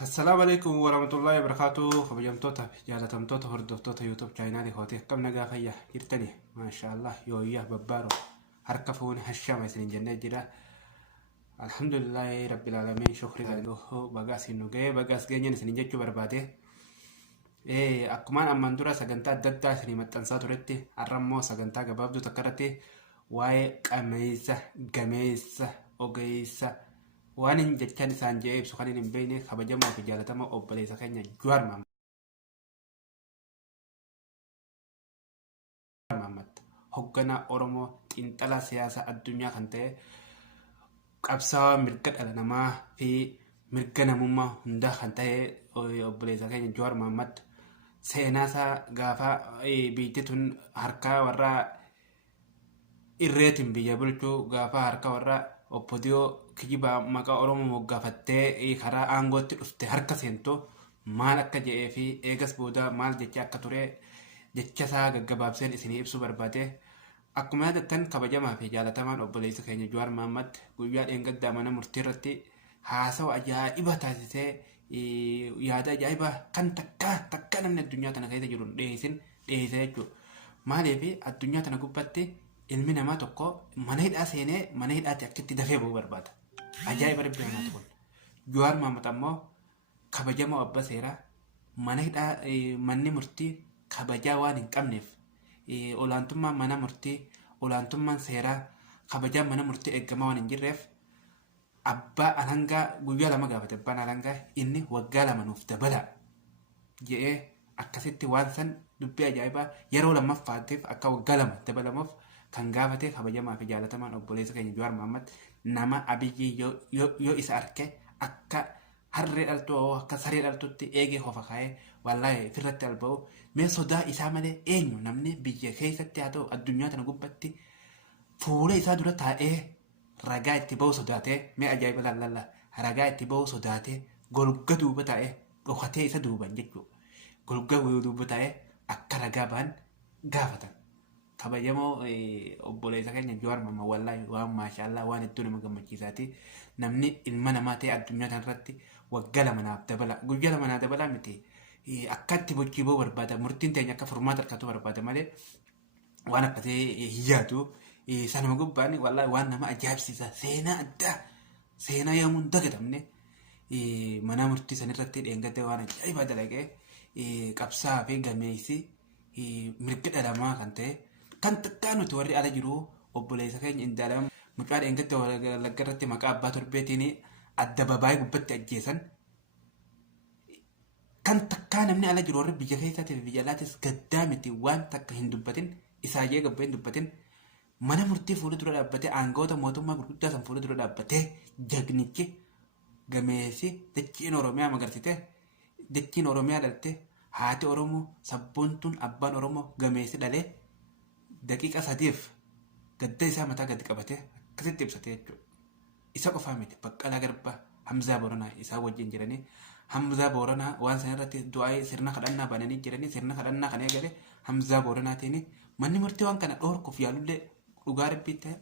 Assalamualaikum warahmatullahi wabarakatuh. Kabajamtoota jaalatamtoota hordoftoota YouTube chaayinaalii hootee akkam nagaa fayyaa jirtanii maashaallah yooyyaa babbaaro harka fuuni hashama isinin jennee jira. Alhamdulillahi rabbil alamin shukri galoo bagaas hin nugee bagaas geenyeen isinin jechuu barbaade. Akkumaan ammaan dura sagantaa adda addaa isinii maxxansaa turetti har'ammoo sagantaa gabaabduu takka irratti waa'ee qameessa gameessa ogeessa waan hin jechaan isaan jee ibsu kan hin beekne kabajamoo fi jaalatamoo obboleessa keenya Jawaar Mohaammed hoogganaa Oromoo xiinxalaa siyaasaa addunyaa kan ta'e qabsaa'aa mirga dhala namaa fi mirga namummaa hundaa kan ta'e obboleessa keenya Jawaar Mohaammed seenaasaa gaafa biyyi tun harkaa warraa irreetiin biyya bulchuu gaafa harka warraa oppodiyoo kijibaa maqaa Oromoo moggaafattee karaa aangootti dhufte harka seentu maal akka jedhee fi eegas booda maal jecha akka ture jecha isaa gaggabaabseen isinii ibsuu barbaade. Akkuma yaadattan kabajamaa fi jaalatamaan obboleessa keenya Jawaar Mohaammed guyyaa dheengaddaa mana murtii irratti haasawa ajaa'iba taasisee yaada ajaa'ibaa kan takka namni addunyaa tana keessa jiru dhiyeessee jechuudha. Maaliif addunyaa tana gubbaatti ilmi namaa tokko mana hidhaa seenee mana hidhaatti akkitti dafee bu'uu barbaada. Ajaa'iba rabbi namaatti kun. Jawaar Mohaammed ammoo kabajamoo abbaa seeraa mana hidhaa manni murtii kabajaa waan hin qabneef olaantummaan mana murtii olaantummaan seeraa kabajaa mana murtii eeggamaa waan hin jirreef abbaa alangaa guyyaa lama gaafate abbaan alangaa inni waggaa lama nuuf dabala jedhee akkasitti waan san dubbii ajaa'ibaa yeroo lammaffaatiif akka waggaa lama dabalamuuf kan gaafate kabajamaa fi jaalatamaan obboleessa keenya Jawaar Mohaammed nama abiyyi yoo isa arke akka harree dhaltuu akka saree dhaltuutti eegee hofa kaa'ee wallaahi firratti alba'u mee sodaa isaa malee eenyu namni biyya keessatti haa ta'u addunyaa tana gubbatti fuula isaa dura taa'ee ragaa itti ba'u sodaatee mee ajaa'iba lallalla ragaa itti ba'u sodaatee golga duuba taa'ee dhokatee isa duuban jechuudha. Golga duuba taa'ee akka ragaa ba'an gaafatan. Kabajamoo obboleessa keenya Jawaar Mohaammed wallaahi waan maashaallah waan hedduu nama gammachiisaati. Namni ilma namaa ta'e addunyaa kanarratti waggaa lama naaf dabala guyyaa lama naaf dabala miti akkatti bochii ba'uu barbaada murtiin teenya akka furmaata argatu barbaada malee waan akkasii hiyyaatu sanuma gubbaan wallaahi waan nama ajaa'ibsiisa seenaa addaa seenaa yoomuu hin dagatamne mana murtii sanirratti dheengattee waan ajaa'ibaa dalagee qabsaa fi gameessi mirga dhala namaa kan ta'e. Kan takkaa nuti warri ala jiru obboleessa keenya indaalama mucaa dheengatte wallagga irratti maqaa abbaa torbeetiin adda babaayee gubbatti ajjeesan. Kan takkaa namni ala jiru warri biyya keessatti fi biyya alaatis gaddaa miti waan takka hin dubbatin isaayee gabbee hin dubbatin mana murtii fuula dura dhaabbatee aangawoota mootummaa gurguddaa san fuula dura dhaabbatee jagnichi gameessi dachiin Oromiyaa magarsite dachiin Oromiyaa dhalte haati Oromoo sabboontuun abbaan Oromoo gameessi dhalee. Daqiiqa sadiif gadda isaa mataa gadi qabatee akkasitti ibsate jechuudha. Isa qofaa miti Baqqalaa Garbaa Hamzaa Booranaa isaa wajjin jiranii Hamzaa Booranaa waan sana irratti du'aa sirna kadhannaa bananii jiranii sirna kadhannaa kana eegale Hamzaa Booranaatiin manni murtii waan kana dhoorkuuf yaalullee dhugaa rabbii ta'e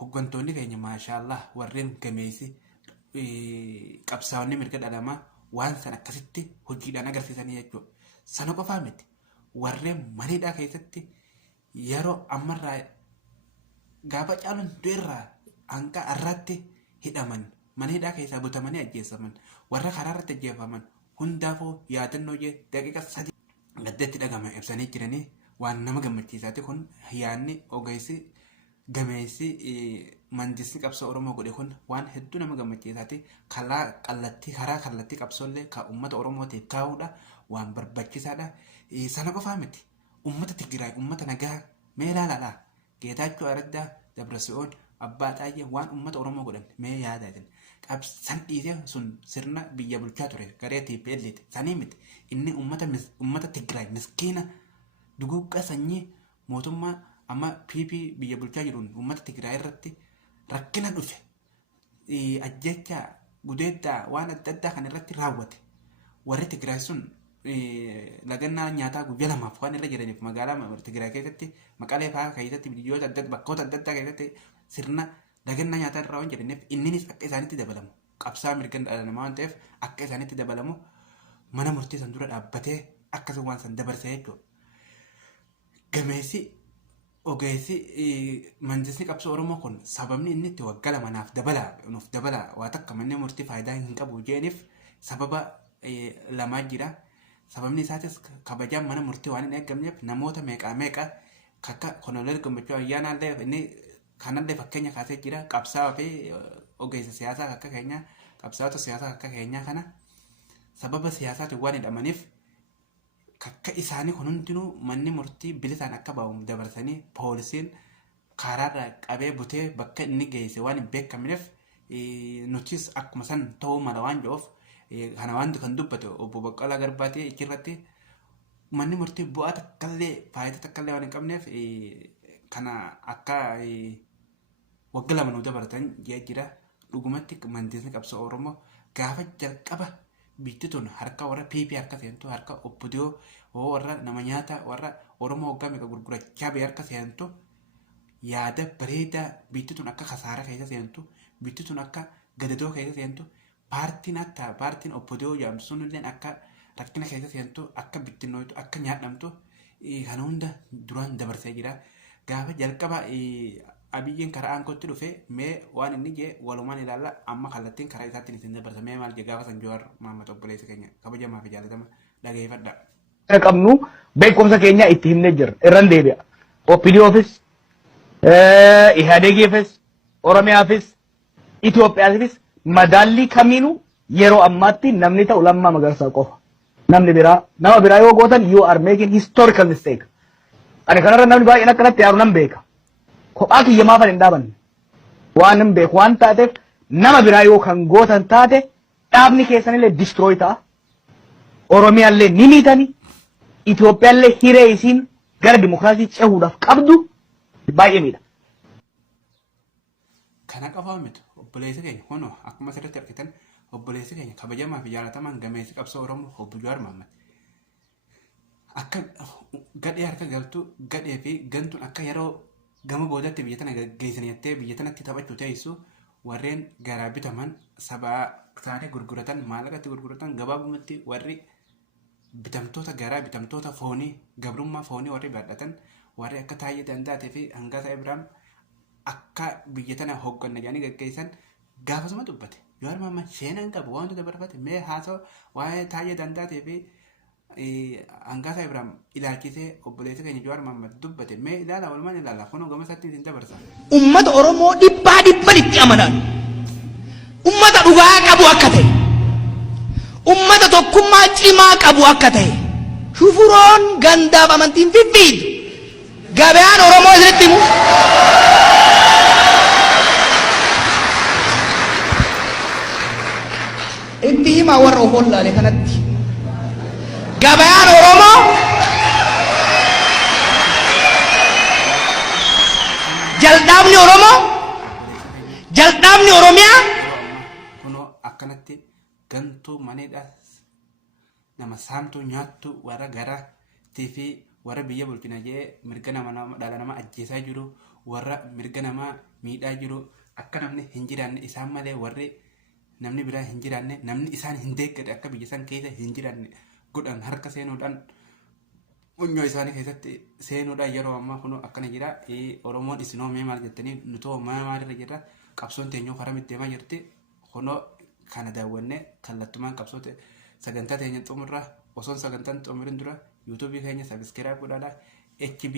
hooggantoonni keenya maashaallah warreen gameessi qabsaa'onni mirga dhala namaa waan sana akkasitti hojiidhaan agarsiisanii jechuudha. Sana qofaa miti warreen maniidhaa keessatti yeroo ammarraa gaafa caaluun du'erraa hanga har'aatti hidhaman mana hidhaa keessaa butamanii ajjeesaman warra karaa irratti ajjeefaman hundaafuu yaadannoo jee daqiiqa sadii gaddatti dhagama ibsanii jiranii waan nama gammachiisaati kun yaanni ogeessi gameessi mandisni qabsoo Oromoo godhe kun waan hedduu nama gammachiisaati karaa kallattii qabsoollee kan uummata Oromootiif kaa'uudha waan barbaachisaadha. Sana qofaa miti. Ummata Tigraay ummata nagaa mee ilaalaa Geetaachoo Araddaa Dabrasi'oon Abbaa Xaayyee waan ummata Oromoo godhan mee yaadatin qabsan dhiisee sun sirna biyya bulchaa ture garee TPL'ti sanii miti inni ummata Tigraay miskiina duguuggaa sanyii mootummaa amma PP biyya bulchaa jiruun ummata Tigraay irratti rakkina dhufe ajjechaa gudeeddaa waan adda addaa kan irratti raawwate warri Tigraay sun lagannaa nyaataa guyyaa lamaaf waan irra jiraniif magaalaa Tigraay keessatti Maqalee fa'aa keessatti biyyoota adda bakkoota adda addaa keessatti sirna lagannaa nyaataa irraa waan jedhaniif inninis akka isaanitti dabalamu qabsaa mirga dhala namaa waan ta'eef akka isaanitti dabalamu mana murtii san dura dhaabbatee akkasuma waan san dabarsee jechuudha. Gameessi ogeessi manjisni qabsoo Oromoo kun sababni inni itti waggaa lama nuuf dabala waa takka manni murtii faayidaa hin qabu jeeniif sababa lamaa jira. Sababni isaatis kabajaan mana murtii waan hin eegamneef namoota meeqa kakka Koloneel Gammachuu Ayyaanaallee inni kanallee fakkeenya kaasee jira. Qabsaa'aa fi ogeessa siyaasaa akka keenya qabsaa'ota siyaasaa akka keenyaa kana sababa siyaasaatiin waan hidhamaniif kakka isaanii kun hundinuu manni murtii bilisaan akka ba'u dabarsanii poolisiin karaarra qabee butee bakka inni geesse waan hin beekamneef nutis akkuma san ta'uu mala waan jedhuuf kana wanti kan dubbate obbo Baqqalaa Garbaatii achirratti manni murtii bu'aa takkaallee faayidaa takkaallee waan hin qabneef kana akka waggaa lama nu dabartan jira. Dhugumatti manjisni qabsoo Oromoo gaafa jalqaba biittituun harka warra PP harka seentu harka obbodiyoo warra nama nyaata warra Oromoo waggaa meeqa gurgurachaa bee harka seentu yaada bareedaa biittituun akka kasaara keessa seentu biittituun akka gadadoo keessa seentu paartiin obbodiyoo jedhamtu sunillee akka rakkina keessa seentu akka bittinnootu akka nyaadhamtu kana hunda duraan dabarsee jira. Gaafa jalqaba Abiyyiin karaa aangootti dhufe mee waan inni jee walumaan ilaalla amma kallattiin karaa isaatti isin dabarsa mee maal jee gaafa san Jawaar Mohaammed obboleessa keenya kabajamaa fi jaalatama dhageeffadha. Qabnu beekumsa keenya itti himnee jirra irran deebi'a. OPDOfis IHADEGifis Oromiyaafis Itoophiyaafis madaallii kamiinuu yeroo ammaatti namni ta'u Lammaa Magarsaa qofa. Namni biraa nama biraa yoo gootan you are making historical mistake. Ani kanarra namni baay'een akkanatti yaaru nan beeka. Kophaa kiyya maafan hin dhaabanne waan hin beeku waan taateef nama biraa yoo kan gootan taate dhaabni keessanillee destroy ta'a. Oromiyaallee ni miitani. Itoophiyaallee hiree isiin gara dimokiraasii cehuudhaaf qabdu baay'ee miidha. Kana qofaa miti obboleessi keenya hono akkuma asirratti argitan obboleessi keenya kabajamaa fi jaalatamaan gameessi qabsoo Oromoo obbo Jawaar Mohaammed akka gadhee harka galtu gadhee fi gantuun akka yeroo gama boodatti biyya tana geessanii jettee biyya tanatti taphachuu teessu warreen garaa bitaman sabaa isaanii gurguratan maallaqatti gurguratan gabaabumatti warri bitamtoota garaa bitamtoota foonii gabrummaa foonii warri baadhatan warri akka Taayyee Danda'aa fi Hangaasaa Ibraahim akka biyya tana hoogganna jedhanii gaggeessan gaafasuma dubbate. Jawaar Mohaammed seenaan qabu wantoota dabarfate mee haasa'u waa'ee Taayyee Danda'aa fi Hangaasaa Ibraahim ilaalchisee obboleessa keenya Jawaar Mohaammed dubbate mee ilaala walumaan ilaala kunoo gama isaatti isin dabarsa. Ummata Oromoo dhibbaa itti amanan ummata dhugaa qabu akka ta'e ummata tokkummaa cimaa qabu akka ta'e shufuroon gandaaf amantiin fiffiidu gabaan Oromoo isinitti himu. Itti himaa warra of wallaale kanatti gabaan Oromoo jaldaabni Oromiyaa kunoo akkanatti gantuu maneedha nama saamtuu nyaattu warra garaatii fi warra biyya bulchina jee mirga dhala namaa ajjeesaa jiru warra mirga namaa miidhaa jiru akka namni hin jiraanne isaan malee warri namni biraa hin jiraanne namni isaan hin deeggade akka biyya san keessa hin jiraanne godhan harka seenuudhaan funyoo isaanii keessatti seenuudhaan yeroo ammaa kunoo akkana jira. Oromoon isinoo mee maal jettanii nutoo maalirra jirra qabsoon teenyoo karaa mitteemaa jirti kunoo kana daawwannee kallattumaan qabsoota sagantaa teenya xumurra osoon sagantaan xumurin dura yuutuubii keenya sabiskiraayib godhaadha. HB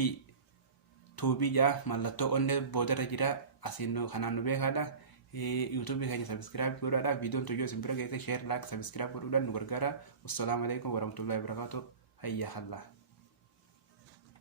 tuubii jaa mallattoo onnee boodarra jira asiin kanaan nu beekaadha. YouTube keenya sabiskiraayib godhaadha. Viidiyoon tuyyoo isin bira geesse sheer laak sabiskiraayib godhuudhaan nu gargaara. Wassalaamu alaikum warahmatullahi wabarakatuh. Hayya hallaa.